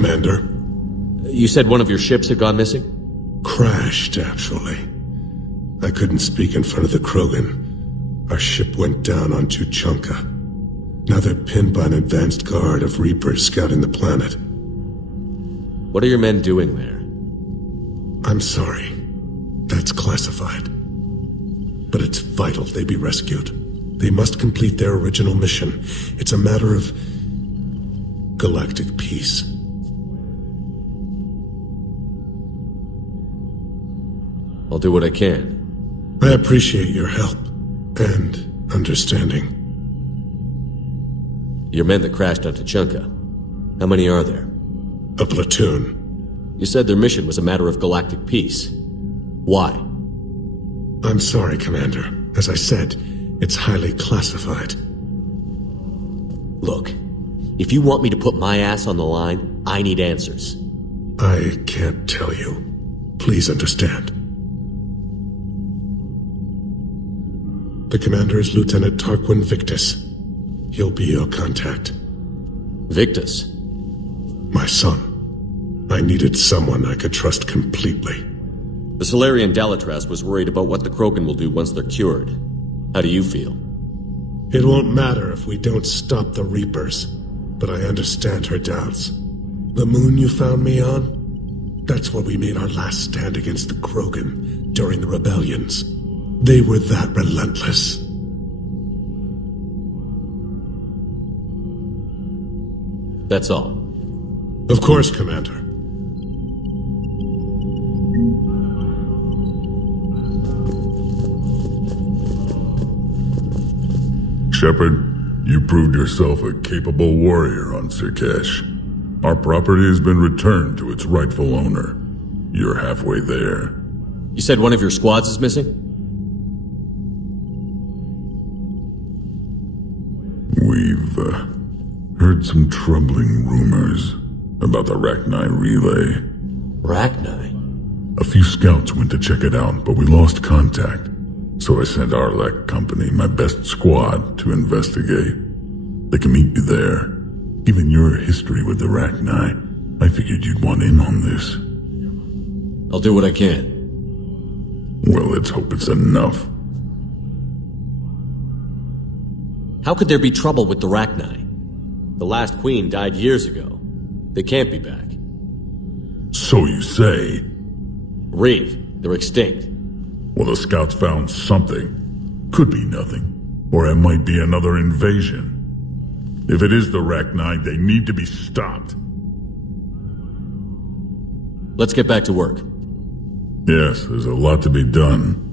Commander. You said one of your ships had gone missing? Crashed, actually. I couldn't speak in front of the Krogan. Our ship went down on Tuchanka. Now they're pinned by an advanced guard of Reapers scouting the planet. What are your men doing there? I'm sorry. That's classified. But it's vital they be rescued. They must complete their original mission. It's a matter of galactic peace. I'll do what I can. I appreciate your help and understanding. Your men that crashed on Tuchanka. How many are there? A platoon. You said their mission was a matter of galactic peace. Why? I'm sorry, Commander. As I said, it's highly classified. Look, if you want me to put my ass on the line, I need answers. I can't tell you. Please understand. The commander is Lieutenant Tarquin Victus. He'll be your contact. Victus? My son. I needed someone I could trust completely. The Solarian Dalatras was worried about what the Krogan will do once they're cured. How do you feel? It won't matter if we don't stop the Reapers, but I understand her doubts. The moon you found me on? That's where we made our last stand against the Krogan during the rebellions. They were that relentless. That's all. Of course, Commander. Shepard, you proved yourself a capable warrior on Sirkesh. Our property has been returned to its rightful owner. You're halfway there. You said one of your squads is missing? We've heard some troubling rumors about the Rachni relay. Rachni? A few scouts went to check it out, but we lost contact. So I sent Arlek Company, my best squad, to investigate. They can meet you there. Given your history with the Rachni, I figured you'd want in on this. I'll do what I can. Well, let's hope it's enough. How could there be trouble with the Rachni? The last queen died years ago. They can't be back. So you say? Reeve, they're extinct. Well, the scouts found something. Could be nothing. Or it might be another invasion. If it is the Rachni, they need to be stopped. Let's get back to work. Yes, there's a lot to be done.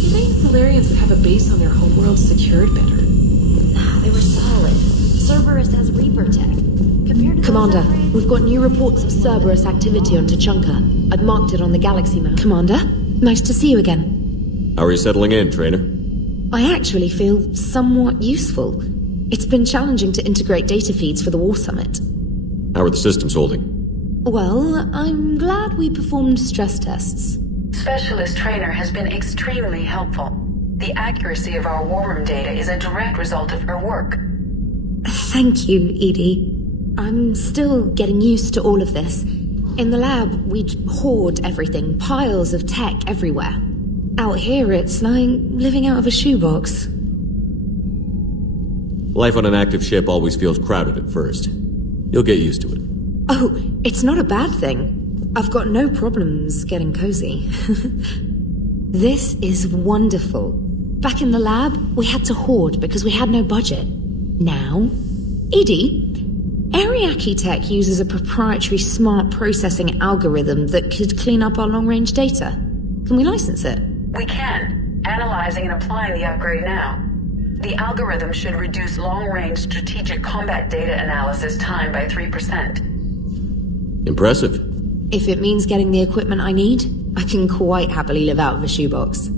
You think Solarians would have a base on their homeworld secured better? They were solid. Cerberus has Reaper tech. Commander, we've got new reports of Cerberus activity on Tuchanka. I've marked it on the galaxy map. Commander, nice to see you again. How are you settling in, Trainer? I actually feel somewhat useful. It's been challenging to integrate data feeds for the War Summit. How are the systems holding? Well, I'm glad we performed stress tests. Specialist Trainer has been extremely helpful. The accuracy of our war room data is a direct result of her work. Thank you, Edie. I'm still getting used to all of this. In the lab, we'd hoard everything, piles of tech everywhere. Out here, it's like living out of a shoebox. Life on an active ship always feels crowded at first. You'll get used to it. Oh, it's not a bad thing. I've got no problems getting cozy. This is wonderful. Back in the lab, we had to hoard because we had no budget. Now, Edie, Ariake Tech uses a proprietary smart processing algorithm that could clean up our long-range data. Can we license it? We can. Analyzing and applying the upgrade now. The algorithm should reduce long-range strategic combat data analysis time by 3%. Impressive. If it means getting the equipment I need, I can quite happily live out of a shoebox.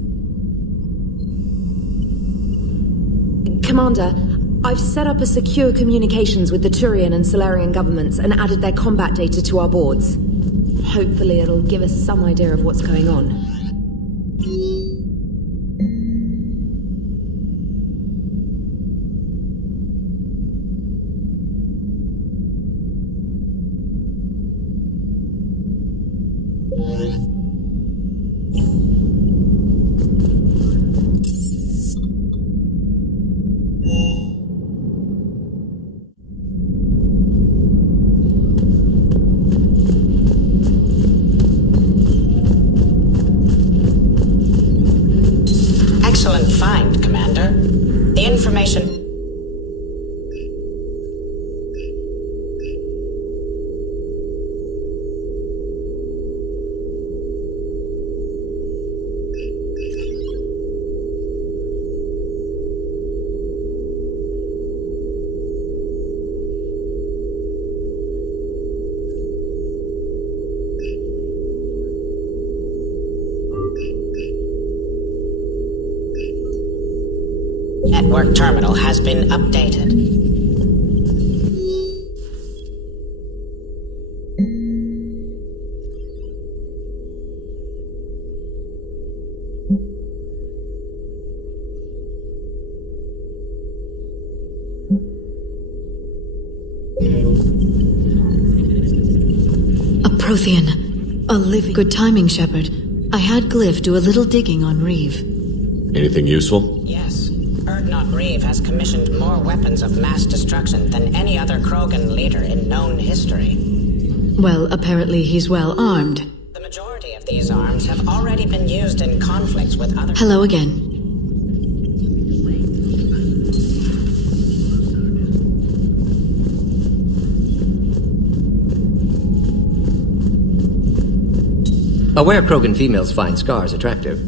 Commander, I've set up a secure communications with the Turian and Solarian governments and added their combat data to our boards. Hopefully it'll give us some idea of what's going on. information. Network terminal has been updated. A Prothean. A living... Good timing, Shepard. I had Glyph do a little digging on Reeve. Anything useful? Yes. Erdnot Reeve has commissioned more weapons of mass destruction than any other Krogan leader in known history. Well, apparently he's well armed. The majority of these arms have already been used in conflicts with other... Hello again. Aware Krogan females find scars attractive.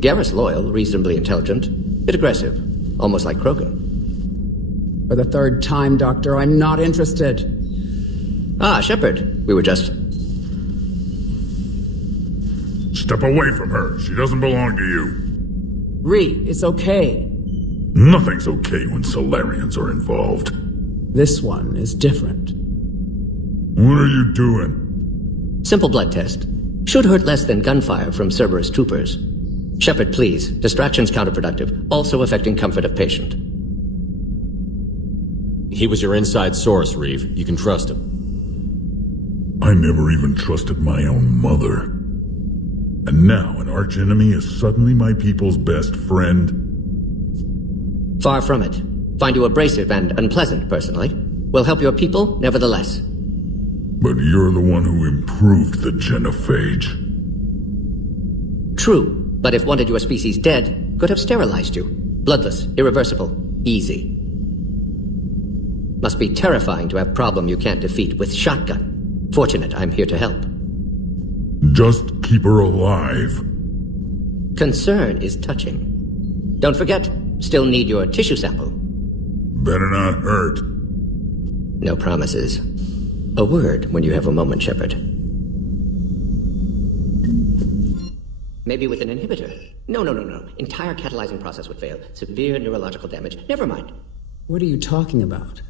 Garrus loyal, reasonably intelligent, bit aggressive, almost like Krogan. For the third time, Doctor, I'm not interested. Ah, Shepard, we were just... Step away from her. She doesn't belong to you. Reeve, it's okay. Nothing's okay when Solarians are involved. This one is different. What are you doing? Simple blood test. Should hurt less than gunfire from Cerberus troopers. Shepard, please. Distraction's counterproductive, also affecting comfort of patient. He was your inside source, Reeve. You can trust him. I never even trusted my own mother. And now an archenemy is suddenly my people's best friend? Far from it. Find you abrasive and unpleasant, personally. Will help your people, nevertheless. But you're the one who improved the genophage. True. But if wanted your species dead, could have sterilized you. Bloodless, irreversible, easy. Must be terrifying to have problem you can't defeat with shotgun. Fortunate I'm here to help. Just keep her alive. Concern is touching. Don't forget, still need your tissue sample. Better not hurt. No promises. A word when you have a moment, Shepard. Maybe with an inhibitor. No. Entire catalyzing process would fail. Severe neurological damage. Never mind. What are you talking about?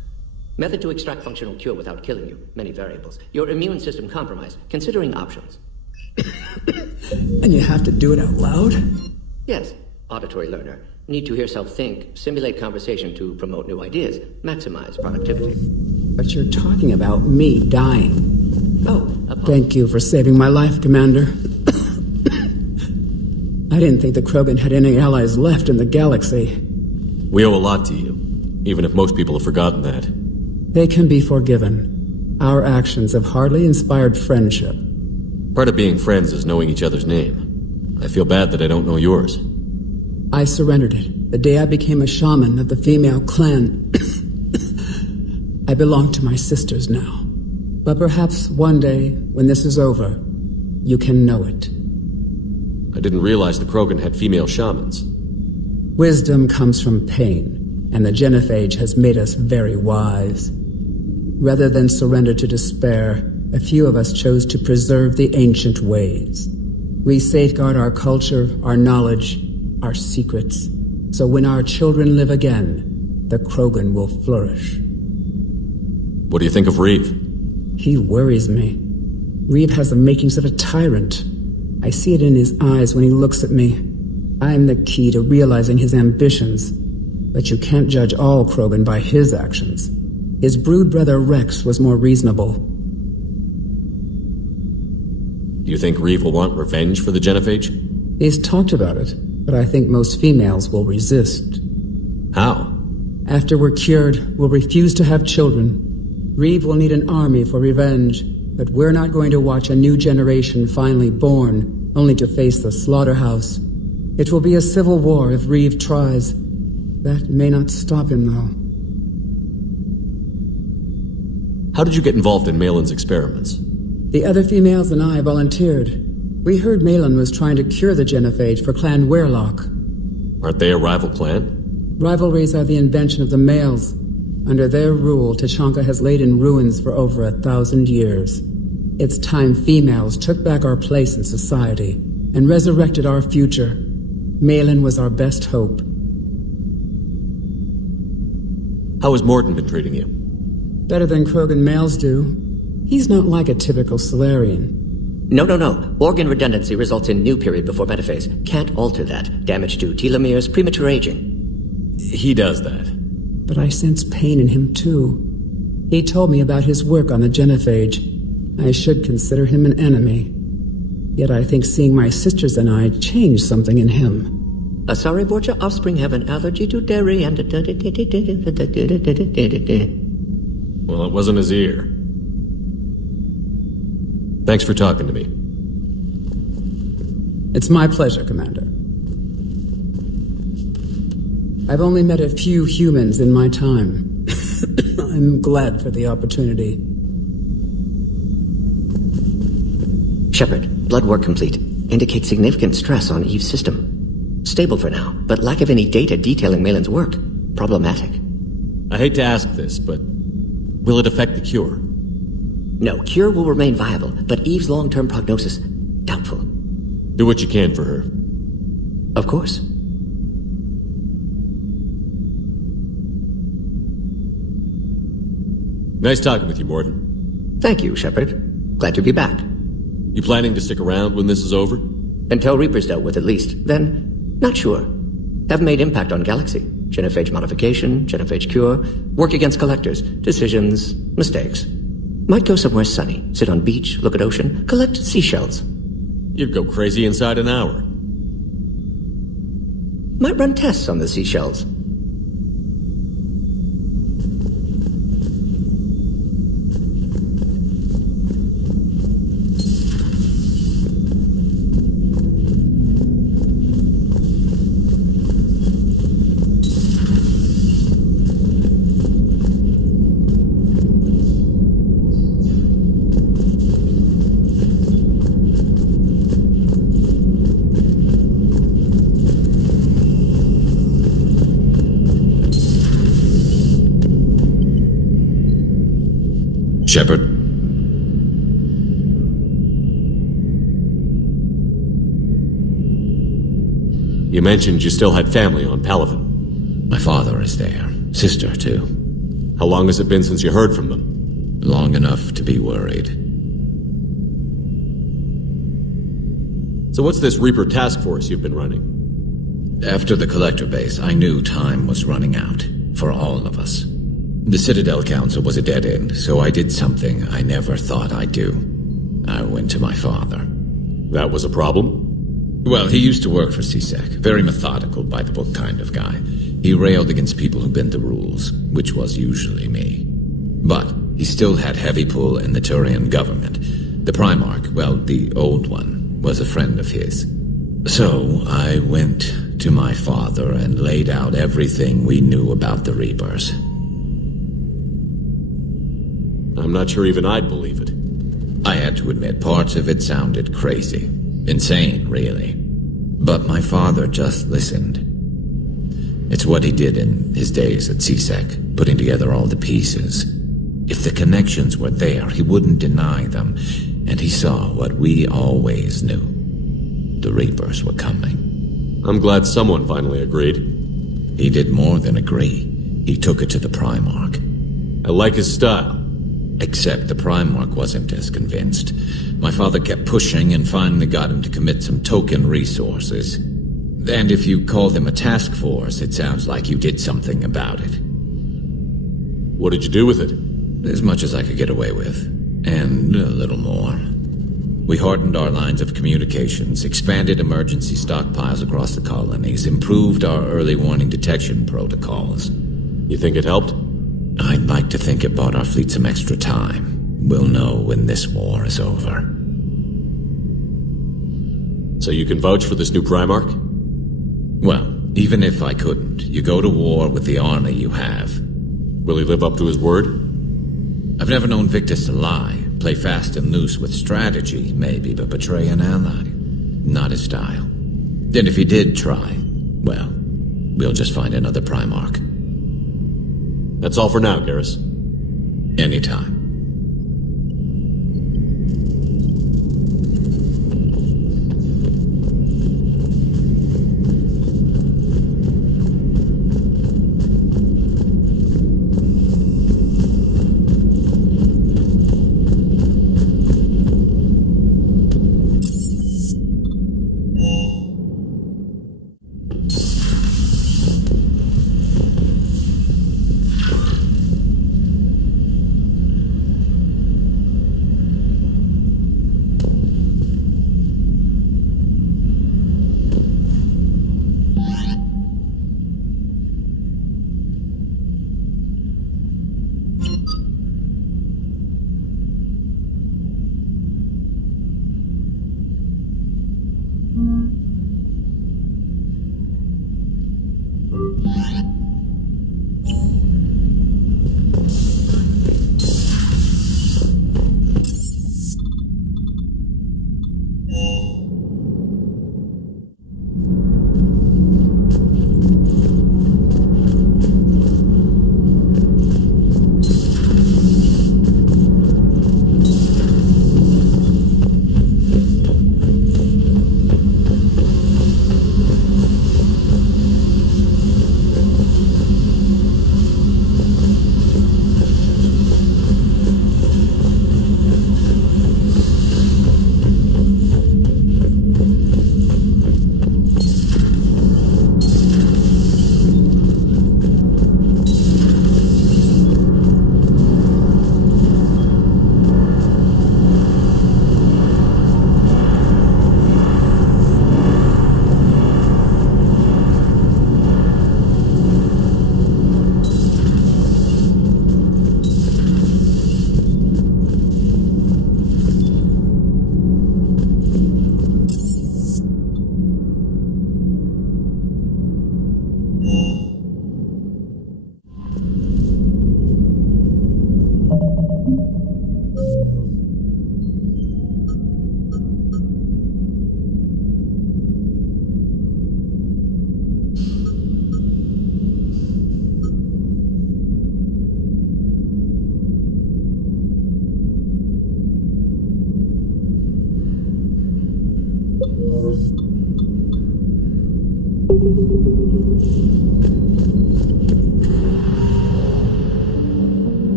Method to extract functional cure without killing you. Many variables. Your immune system compromised. Considering options. And you have to do it out loud? Yes. Auditory learner. Need to hear self-think. Simulate conversation to promote new ideas. Maximize productivity. But you're talking about me dying. Oh, thank you for saving my life, Commander. I didn't think the Krogan had any allies left in the galaxy. We owe a lot to you, even if most people have forgotten that. They can be forgiven. Our actions have hardly inspired friendship. Part of being friends is knowing each other's name. I feel bad that I don't know yours. I surrendered it the day I became a shaman of the female clan. I belong to my sisters now. But perhaps one day, when this is over, you can know it. I didn't realize the Krogan had female shamans. Wisdom comes from pain, and the genophage has made us very wise. Rather than surrender to despair, a few of us chose to preserve the ancient ways. We safeguard our culture, our knowledge, our secrets, so when our children live again, the Krogan will flourish. What do you think of Reeve? He worries me. Reeve has the makings of a tyrant. I see it in his eyes when he looks at me. I am the key to realizing his ambitions. But you can't judge all Krogan by his actions. His brood brother Rex was more reasonable. Do you think Reeve will want revenge for the genophage? He's talked about it, but I think most females will resist. How? After we're cured, we'll refuse to have children. Reeve will need an army for revenge, but we're not going to watch a new generation finally born, only to face the slaughterhouse. It will be a civil war if Reeve tries. That may not stop him, though. How did you get involved in Malin's experiments? The other females and I volunteered. We heard Malin was trying to cure the genophage for Clan Werelock. Aren't they a rival clan? Rivalries are the invention of the males. Under their rule, Tuchanka has laid in ruins for over 1,000 years. It's time females took back our place in society and resurrected our future. Malin was our best hope. How has Morden been treating you? Better than Krogan males do. He's not like a typical Solarian. No. Organ redundancy results in new period before metaphase. Can't alter that. Damage to telomeres, premature aging. He does that. But I sense pain in him, too. He told me about his work on the genophage. I should consider him an enemy. Yet I think seeing my sisters and I changed something in him. Sorry, Borgia offspring have an allergy to dairy and... Well, it wasn't his ear. Thanks for talking to me. It's my pleasure, Commander. I've only met a few humans in my time. I'm glad for the opportunity. Shepard, blood work complete. Indicates significant stress on Eve's system. Stable for now, but lack of any data detailing Malin's work. Problematic. I hate to ask this, but will it affect the cure? No, cure will remain viable, but Eve's long-term prognosis, doubtful. Do what you can for her. Of course. Nice talking with you, Morden. Thank you, Shepard. Glad to be back. You planning to stick around when this is over? Until Reaper's dealt with, at least. Then, not sure. Haven't made impact on Galaxy. Genophage modification, genophage cure, work against collectors, decisions, mistakes. Might go somewhere sunny, sit on beach, look at ocean, collect seashells. You'd go crazy inside an hour. Might run tests on the seashells. Shepard? You mentioned you still had family on Palaven. My father is there. Sister, too. How long has it been since you heard from them? Long enough to be worried. So what's this Reaper task force you've been running? After the Collector base, I knew time was running out. For all of us. The Citadel Council was a dead end, so I did something I never thought I'd do. I went to my father. That was a problem? Well, he used to work for CSEC. Very methodical, by-the-book kind of guy. He railed against people who bent the rules, which was usually me. But he still had heavy pull in the Turian government. The Primarch, well, the old one, was a friend of his. So I went to my father and laid out everything we knew about the Reapers. I'm not sure even I'd believe it. I had to admit, parts of it sounded crazy. Insane, really. But my father just listened. It's what he did in his days at CSEC, putting together all the pieces. If the connections were there, he wouldn't deny them, and he saw what we always knew. The Reapers were coming. I'm glad someone finally agreed. He did more than agree. He took it to the Primarch. I like his style. Except the Primarch wasn't as convinced. My father kept pushing and finally got him to commit some token resources. And if you call them a task force, it sounds like you did something about it. What did you do with it? As much as I could get away with. And a little more. We hardened our lines of communications, expanded emergency stockpiles across the colonies, improved our early warning detection protocols. You think it helped? I'd like to think it bought our fleet some extra time. We'll know when this war is over. So you can vouch for this new Primarch? Well, Even if I couldn't, you go to war with the army you have. Will he live up to his word? I've never known Victus to lie. Play fast and loose with strategy, maybe, but betray an ally. Not his style. And if he did try, well, we'll just find another Primarch. That's all for now, Garrus. Anytime.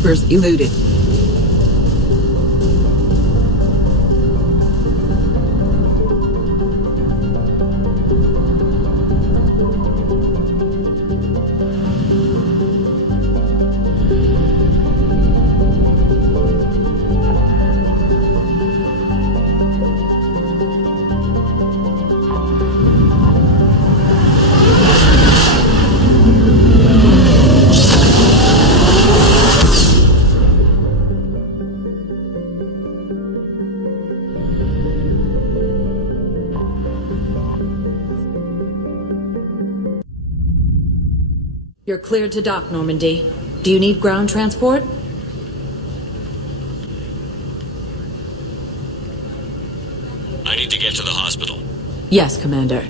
Reapers eluded. You're cleared to dock, Normandy. Do you need ground transport? I need to get to the hospital. Yes, Commander.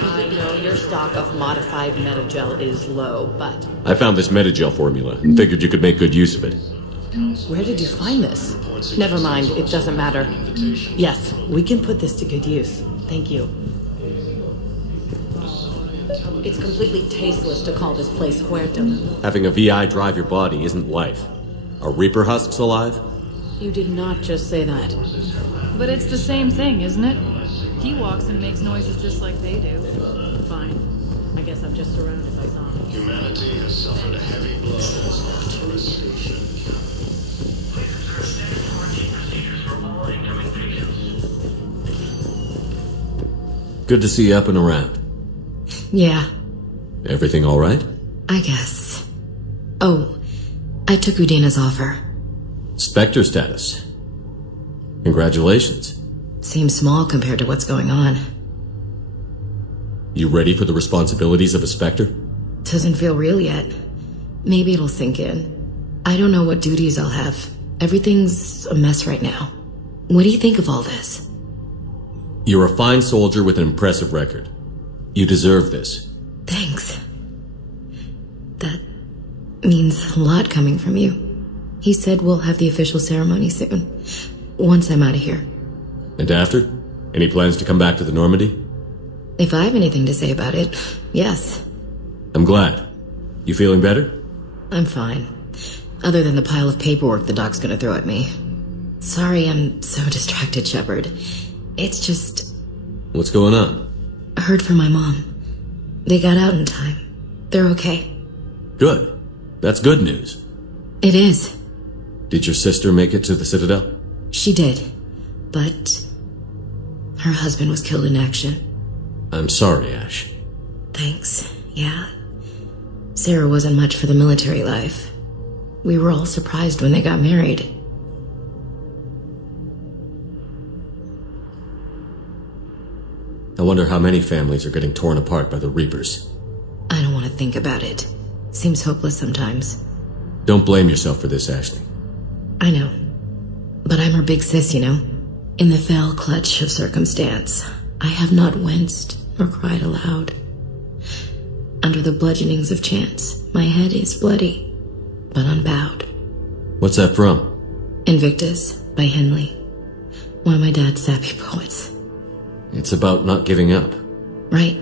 I know your stock of modified metagel is low, but... I found this metagel formula and figured you could make good use of it. Where did you find this? Never mind, it doesn't matter. Yes, we can put this to good use. Thank you. It's completely tasteless to call this place Huerta. Having a VI drive your body isn't life. Are Reaper husks alive? You did not just say that. But it's the same thing, isn't it? He walks and makes noises just like they do. Fine. I guess I'm just surrounded by zombies. Humanity has suffered a heavy blow as Arcturus Station. Good to see you up and around. Yeah, Everything all right? I guess. Oh, I took Udina's offer. Spectre status. Congratulations. Seems small compared to what's going on. You ready for the responsibilities of a Spectre? Doesn't feel real yet. Maybe it'll sink in. I don't know what duties I'll have. Everything's a mess right now. What do you think of all this? You're a fine soldier with an impressive record. You deserve this. Thanks. That means a lot coming from you. He said we'll have the official ceremony soon, once I'm out of here. And after? Any plans to come back to the Normandy? If I have anything to say about it, yes. I'm glad. You feeling better? I'm fine. Other than the pile of paperwork the doc's gonna throw at me. Sorry I'm so distracted, Shepard. It's just... What's going on? I heard from my mom. They got out in time. They're okay. Good. That's good news. It is. Did your sister make it to the Citadel? She did. But... her husband was killed in action. I'm sorry, Ash. Thanks. Yeah. Sarah wasn't much for the military life. We were all surprised when they got married. I wonder how many families are getting torn apart by the Reapers. I don't want to think about it. Seems hopeless sometimes. Don't blame yourself for this, Ashley. I know. But I'm her big sis, you know? In the fell clutch of circumstance, I have not winced or cried aloud. Under the bludgeonings of chance, my head is bloody, but unbowed. What's that from? Invictus by Henley. One of my dad's sappy poets. It's about not giving up. Right.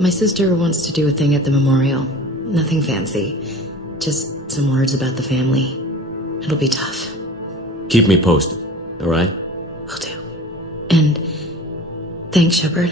My sister wants to do a thing at the memorial. Nothing fancy. Just some words about the family. It'll be tough. Keep me posted, all right? Will do. And thanks, Shepard.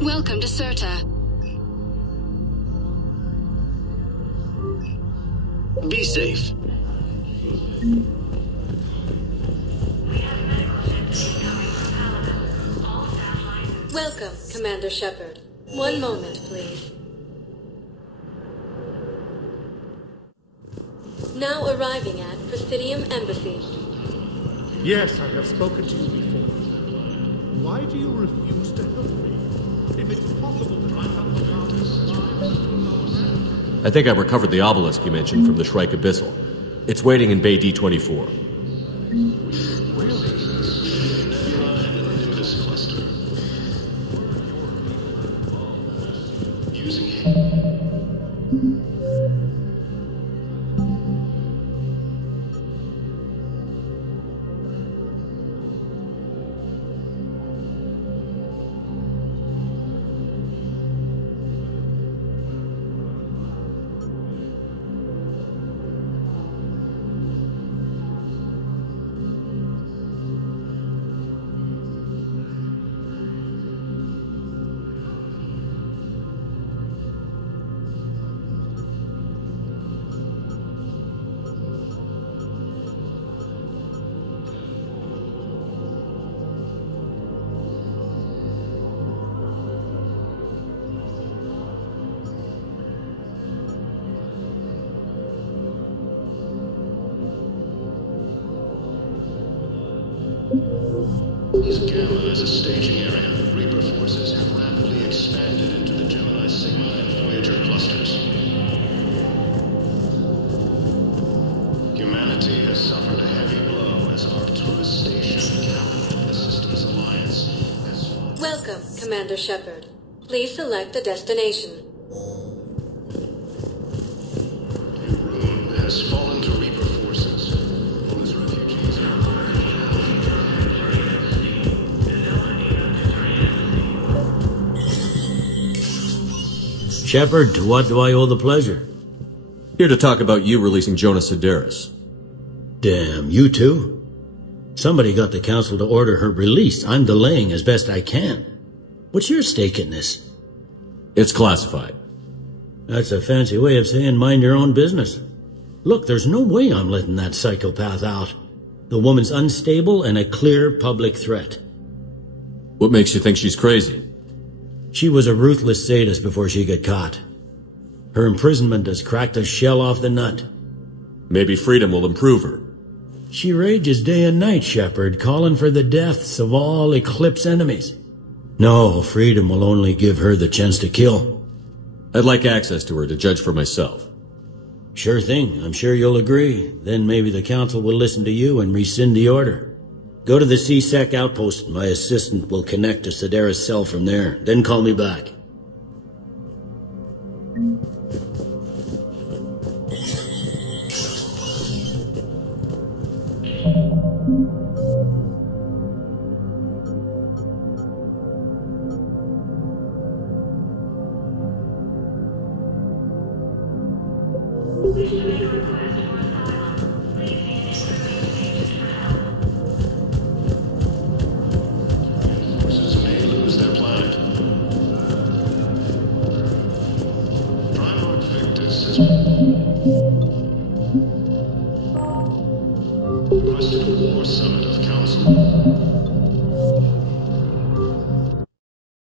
Welcome to Serta. Be safe. Welcome, Commander Shepard. One moment, please. Now arriving at Prothean Embassy. Yes, I have spoken to you before. Why do you refuse to help me? If it's possible to help the I think I recovered the obelisk you mentioned from the Shrike Abyssal. It's waiting in Bay D24. Gamma is a staging area. Reaper forces have rapidly expanded into the Gemini Sigma and Voyager clusters. Humanity has suffered a heavy blow as Arcturus Station, capital of the system's alliance, has fallen. Welcome, Commander Shepard. Please select a destination. Rune has fallen to Reaper forces. All his refugees are Shepard, to what do I owe the pleasure? Here to talk about you releasing Jonas Sedaris. Damn, you too? Somebody got the Council to order her release. I'm delaying as best I can. What's your stake in this? It's classified. That's a fancy way of saying mind your own business. Look, there's no way I'm letting that psychopath out. The woman's unstable and a clear public threat. What makes you think she's crazy? She was a ruthless sadist before she got caught. Her imprisonment has cracked a shell off the nut. Maybe freedom will improve her. She rages day and night, Shepard, calling for the deaths of all Eclipse enemies. No, freedom will only give her the chance to kill. I'd like access to her to judge for myself. Sure thing. I'm sure you'll agree. Then maybe the Council will listen to you and rescind the order. Go to the CSEC outpost. My assistant will connect to Sedaris' cell from there. Then call me back.